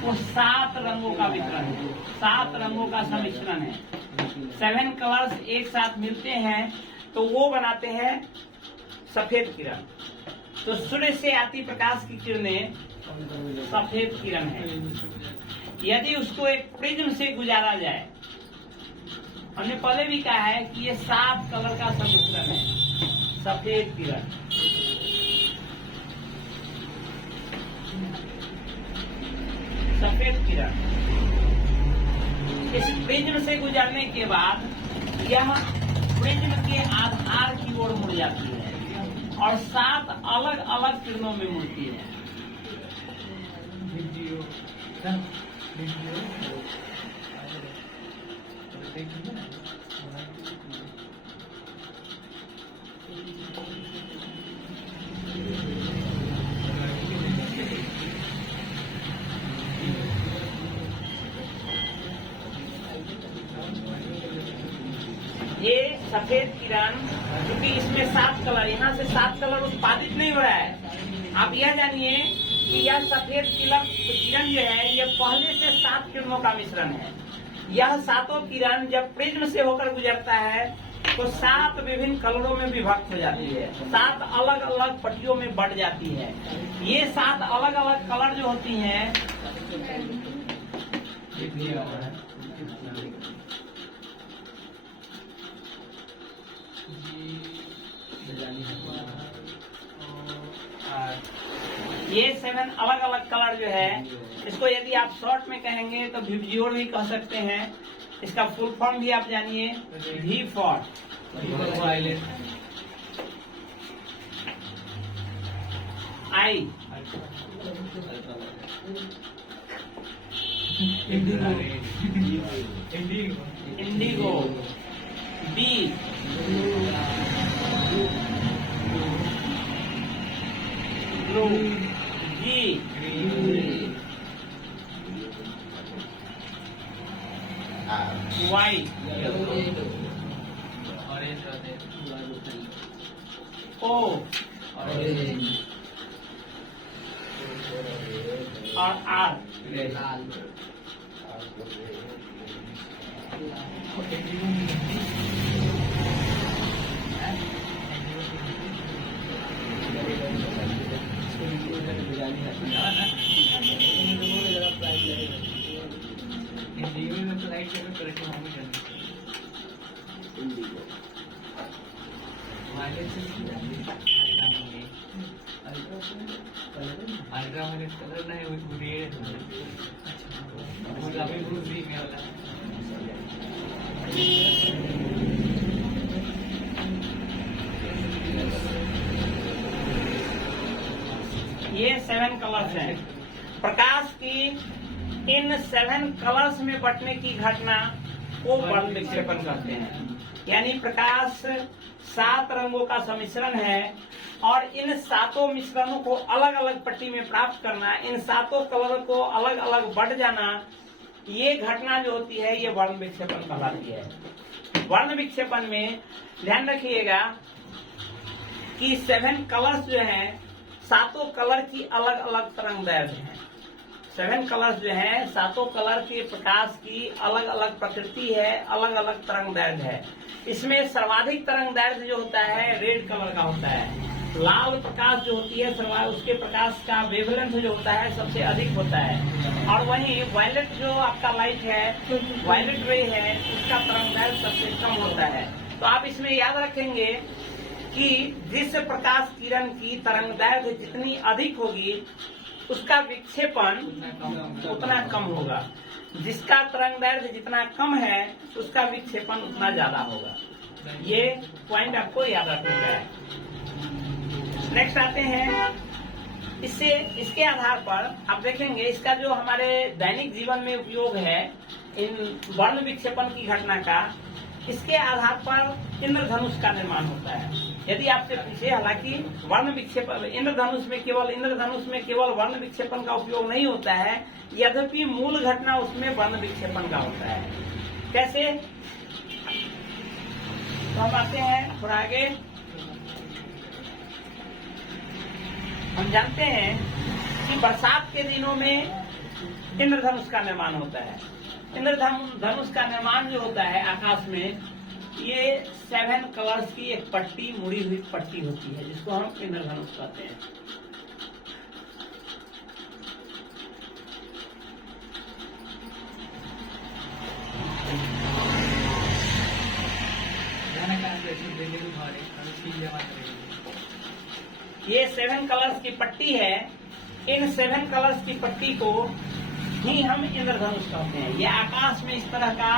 वो 7 रंगों का वितरण है, 7 रंगों का सम्मिश्रण है। 7 कलर्स एक साथ मिलते हैं तो वो बनाते हैं सफेद किरण। तो सूर्य से आती प्रकाश की किरणें सफेद किरण है। यदि उसको एक प्रिज्म से गुजारा जाए, हमने पहले भी कहा है कि ये 7 कलर का सम्मिश्रण है, सफेद किरण। सफेद किरण इस प्रिज्म से गुजरने के बाद यह प्रिज्म के आधार की ओर मुड़ जाती है और 7 अलग अलग किरणों में मुड़ती है। ये सफेद किरण, क्योंकि इसमें 7 कलर, यहाँ से 7 कलर उत्पादित नहीं हो रहा है। आप यह जानिए कि यह सफेद किरण जो है ये पहले से 7 किरणों का मिश्रण है। यह 7 किरण जब प्रिज्म से होकर गुजरता है तो 7 विभिन्न कलरों में विभक्त हो जाती है, 7 अलग अलग पट्टियों में बढ़ जाती है। ये 7 अलग अलग कलर जो होती हैं ये 7 अलग अलग कलर जो है, इसको यदि आप शॉर्ट में कहेंगे तो विबजियोर भी कह सकते हैं। इसका फुल फॉर्म भी आप जानिए, V for I, indigo, B, blue, G, white, O और आर। अल्ट्रावायलेट कलर नाही रेड ये 7 कलर्स हैं। प्रकाश की इन 7 कलर्स में बंटने की घटना को वर्ण विक्षेपण कहते हैं। यानी प्रकाश 7 रंगों का सम्मिश्रण है और इन 7 मिश्रणों को अलग अलग पट्टी में प्राप्त करना, इन 7 कलर को अलग अलग बढ़ जाना, ये घटना जो होती है ये वर्ण विक्षेपण कहलाती है। वर्ण विक्षेपण में ध्यान रखिएगा कि 7 कलर्स जो हैं, सातों कलर की अलग अलग तरंगदैर्घ्य हैं। 7 कलर्स जो हैं, सातों कलर के प्रकाश की अलग अलग प्रकृति है, अलग अलग तरंगदैर्घ्य है। इसमें सर्वाधिक तरंगदैर्घ्य जो होता है रेड कलर का होता है। लाल प्रकाश जो होती है उसके प्रकाश का वेवलेंथ जो होता है सबसे अधिक होता है। और वहीं वायलेट जो आपका लाइट है, वायलेट रे है, उसका तरंगदैर्घ्य सबसे कम होता है। तो आप इसमें याद रखेंगे कि जिस प्रकाश किरण की तरंगदैर्घ्य जितनी अधिक होगी उसका विक्षेपण उतना कम होगा। जिसका तरंगदैर्घ्य जितना कम है उसका विक्षेपण उतना ज्यादा होगा। ये पॉइंट आपको याद रखना है। नेक्स्ट आते हैं, इसके आधार पर आप देखेंगे इसका जो हमारे दैनिक जीवन में उपयोग है इन वर्ण विक्षेपण की घटना का, इसके आधार पर इंद्रधनुष का निर्माण होता है। यदि आपसे पूछे, हालांकि वर्ण विक्षेपण इंद्रधनुष में केवल वर्ण विक्षेपण का उपयोग नहीं होता है, यद्यपि मूल घटना उसमें वर्ण विक्षेपण का होता है। कैसे? तो हम आते हैं थोड़ा आगे। हम जानते हैं कि बरसात के दिनों में इंद्रधनुष का निर्माण होता है। इंद्रधनुष का निर्माण जो होता है आकाश में, ये 7 कलर्स की एक पट्टी, मुड़ी हुई पट्टी होती है जिसको हम इंद्रधनुष कहते हैं। ये 7 कलर्स की पट्टी है। इन 7 कलर्स की पट्टी को ही हम इंद्रधनुष कहते हैं। ये आकाश में इस तरह का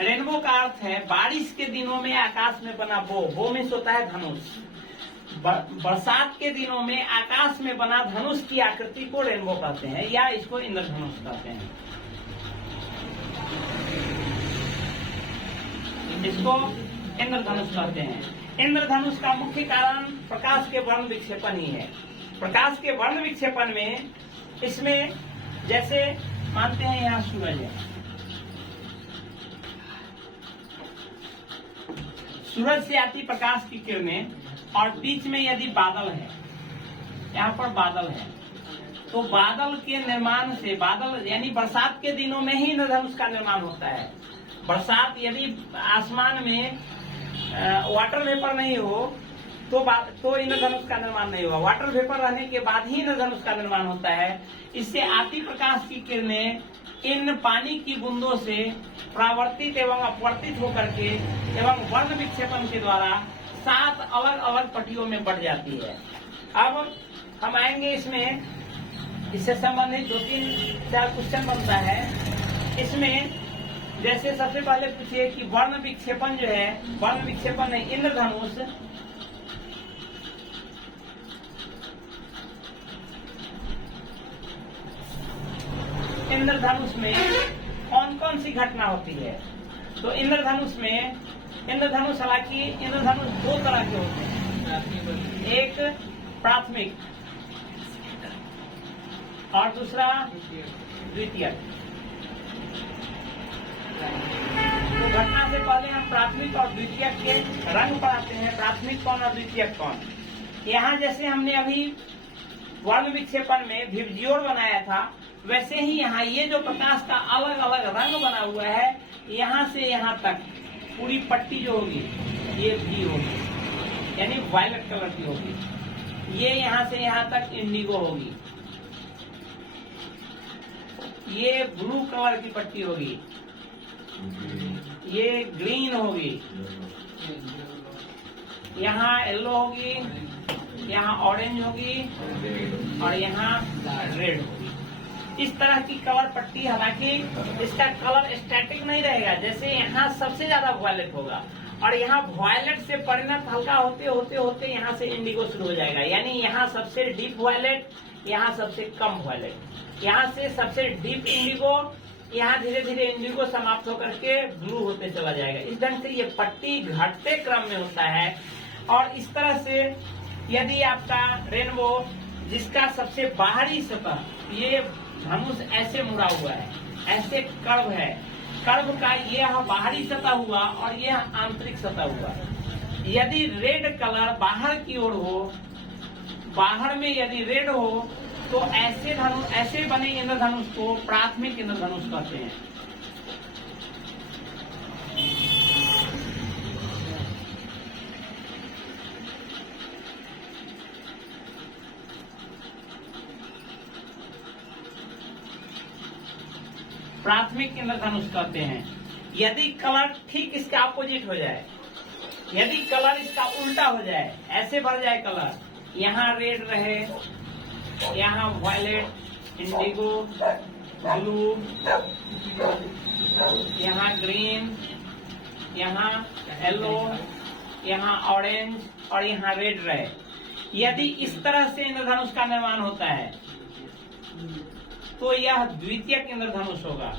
रेनबो का अर्थ है बारिश के दिनों में आकाश में बना बो में होता है धनुष। बरसात के दिनों में आकाश में बना धनुष की आकृति को रेनबो कहते हैं या इसको इंद्रधनुष कहते हैं। इसको इंद्रधनुष कहते हैं। इंद्रधनुष का मुख्य कारण प्रकाश के वर्ण विक्षेपण ही है। प्रकाश के वर्ण विक्षेपण में इसमें जैसे मानते हैं यहाँ सूरज है, सूरज से आती प्रकाश की किरणें और बीच में यदि बादल है, यहाँ पर बादल है, तो बादल के निर्माण से, बादल यानी बरसात के दिनों में ही इंद्रधनुष का निर्माण होता है। बरसात यदि आसमान में वाटर वेपर नहीं हो तो इंद्रधनुष का निर्माण नहीं होगा। वाटर वेपर रहने के बाद ही इंद्रधनुष का निर्माण होता है। इससे आती प्रकाश की किरणें इन पानी की बूंदों से परावर्तित एवं अपवर्तित होकर के एवं वर्ण विक्षेपण के द्वारा 7 अलग अलग पट्टियों में बढ़ जाती है। अब हम आएंगे इसमें, इससे संबंधित 2-3-4 क्वेश्चन बनता है। इसमें जैसे सबसे पहले पूछिए कि वर्ण विक्षेपण जो है, वर्ण विक्षेपण है इंद्रधनुष, इंद्रधनुष में कौन कौन सी घटना होती है। तो इंद्रधनुष में, इंद्रधनुष हालांकि इंद्रधनुष 2 तरह के होते हैं, एक प्राथमिक और दूसरा द्वितीयक। तो घटना से पहले हम प्राथमिक और द्वितीयक के रंग पढ़ाते हैं। प्राथमिक कौन और द्वितीयक कौन। यहाँ जैसे हमने अभी वर्ण विक्षेपण में विबजियोर बनाया था, वैसे ही यहाँ ये जो प्रकाश का अलग अलग रंग बना हुआ है, यहाँ से यहाँ तक पूरी पट्टी जो होगी ये भी होगी, यानी वायलेट कलर की होगी। ये यहाँ से यहाँ तक इंडिगो होगी, ये ब्लू कलर की पट्टी होगी, ये ग्रीन होगी, यहाँ येलो होगी, यहाँ ऑरेंज होगी और यहाँ रेड होगी। इस तरह की कलर पट्टी, हालांकि इसका कलर स्टैटिक नहीं रहेगा। जैसे यहाँ सबसे ज्यादा वायलेट होगा और यहाँ वायलेट से परिणत हल्का होते होते होते यहाँ से इंडिगो शुरू हो जाएगा, यानी यहाँ सबसे डीप वायलेट, यहाँ सबसे कम वायलेट, यहाँ से सबसे डीप इंडिगो, यहाँ धीरे धीरे इंडिगो समाप्त होकर के ब्लू होते चला जाएगा। इस ढंग से ये पट्टी घटते क्रम में होता है। और इस तरह से यदि आपका रेनबो जिसका सबसे बाहरी सतह, ये धनुष ऐसे मुड़ा हुआ है, ऐसे कर्व है, कर्व का यह बाहरी सतह हुआ और यह आंतरिक सतह हुआ। यदि रेड कलर बाहर की ओर हो, बाहर में यदि रेड हो, तो ऐसे बने इंद्रधनुष को प्राथमिक इंद्रधनुष कहते हैं। प्राथमिक इंद्रधनुष कहते हैं। यदि कलर ठीक इसका अपोजिट हो जाए, यदि कलर इसका उल्टा हो जाए, ऐसे बढ़ जाए कलर, यहाँ रेड रहे, यहाँ वायलेट, इंडिगो, ब्लू, यहाँ ग्रीन, यहाँ येलो, यहाँ ऑरेंज और यहाँ रेड रहे, यदि इस तरह से इंद्रधनुष का निर्माण होता है तो यह द्वितीयक इंद्रधनुष होगा।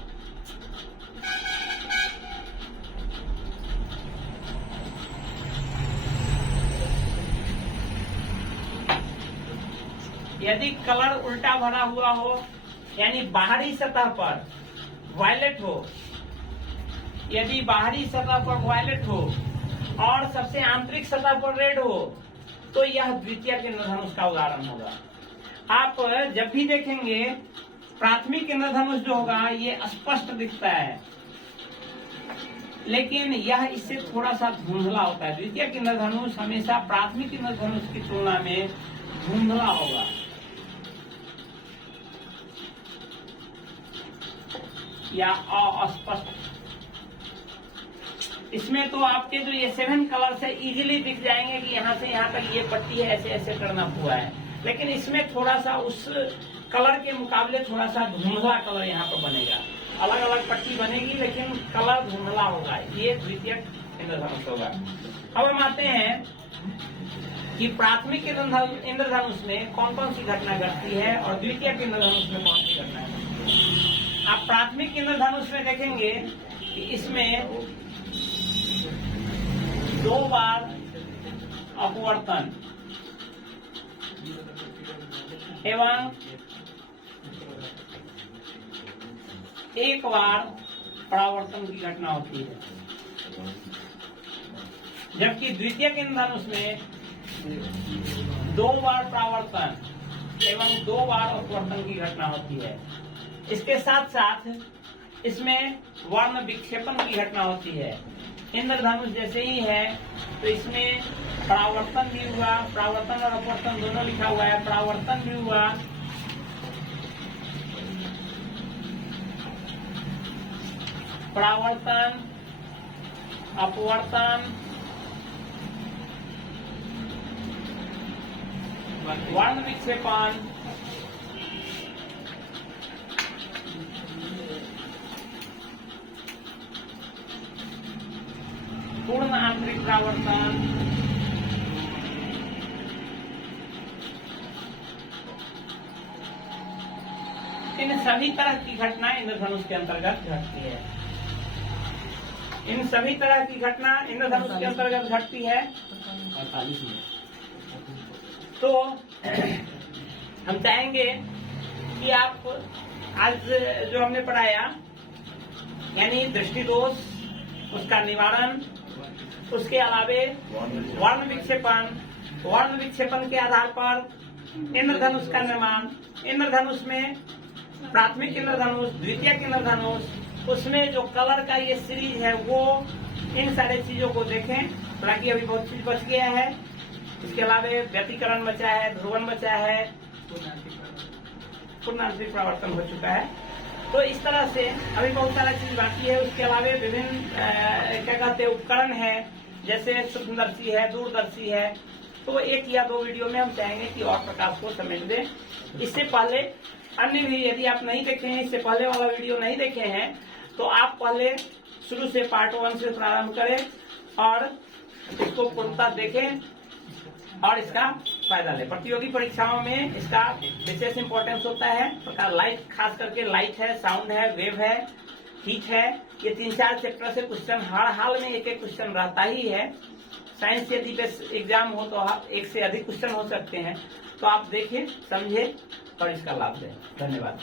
यदि कलर उल्टा भरा हुआ हो, यानी बाहरी सतह पर वायलेट हो, यदि बाहरी सतह पर वायलेट हो और सबसे आंतरिक सतह पर रेड हो, तो यह द्वितीयक इंद्रधनुष का उदाहरण होगा। आप जब भी देखेंगे प्राथमिक इंद्रधनुष जो होगा ये स्पष्ट दिखता है, लेकिन यह इससे थोड़ा सा धुंधला होता है। द्वितीयक इंद्रधनुष हमेशा प्राथमिक इंद्रधनुष की तुलना में धुंधला होगा। या अस्पष्ट। इसमें तो आपके जो ये 7 कलर से इजीली दिख जाएंगे कि यहाँ से यहाँ तक ये पट्टी है, ऐसे ऐसे करना हुआ है, लेकिन इसमें थोड़ा सा उस कलर के मुकाबले थोड़ा सा धुंधला कलर यहाँ पर बनेगा। अलग अलग पट्टी बनेगी लेकिन कलर धुंधला होगा, ये द्वितीयक इंद्रधनुष होगा। अब हम आते हैं कि प्राथमिक इंद्रधनुष में कौन कौन सी घटना घटती है और द्वितीयक इंद्रधनुष में कौन सी घटना घटती है। आप प्राथमिक इंद्रधनुष में देखेंगे कि इसमें 2 बार अपवर्तन एवं 1 बार परावर्तन की घटना होती है, जबकि द्वितीयक इंद्रधनुष में 2 बार परावर्तन एवं 2 बार अपवर्तन की घटना होती है। इसके साथ साथ इसमें वर्ण विक्षेपण की घटना होती है। इंद्रधनुष जैसे ही है तो इसमें परावर्तन भी हुआ, परावर्तन और अपवर्तन दोनों लिखा हुआ है, परावर्तन भी हुआ, परावर्तन, अपवर्तन, वर्ण विक्षेपण, पूर्ण आंतरिक परावर्तन, इन सभी तरह की घटना इंद्रधनुष के अंतर्गत घटती है। इन सभी तरह की घटना इंद्रधनुष के अंतर्गत घटती है। 48 में तो हम चाहेंगे कि आप आज जो हमने पढ़ाया, यानी दृष्टि दोष, उसका निवारण, उसके अलावे वर्ण विक्षेपण के आधार पर इंद्रधनुष का निर्माण, इंद्रधनुष में प्राथमिक इंद्रधनुष, द्वितीयक इंद्रधनुष, उसमें जो कलर का ये सीरीज है वो, इन सारे चीजों को देखें। हालांकि अभी बहुत चीज बच गया है। इसके अलावे व्यतिकरण बचा है, ध्रुवन बचा है, पूर्णांतरिक परावर्तन हो चुका है। तो इस तरह से अभी बहुत सारा चीज बाकी है। उसके अलावे विभिन्न क्या कहते हैं उपकरण है, जैसे सूक्ष्मदर्शी है, दूरदर्शी है। तो 1 या 2 वीडियो में हम चाहेंगे कि और प्रकाश को समझ दें। इससे पहले अन्य भी यदि आप नहीं देखे हैं, इससे पहले वाला वीडियो नहीं देखे हैं, तो आप पहले शुरू से पार्ट 1 से प्रारंभ करें और इसको पूर्णतः देखें और इसका फायदा लें। प्रतियोगी परीक्षाओं में इसका विशेष इंपॉर्टेंस होता है। प्रकार लाइट, खास करके लाइट है, साउंड है, वेव है, हीट है, ये 3-4 चैप्टर से क्वेश्चन हर हाल में एक क्वेश्चन रहता ही है। साइंस यदि बेस्ट एग्जाम हो तो एक से अधिक क्वेश्चन हो सकते हैं। तो आप देखें, समझे और इसका लाभ लें। धन्यवाद।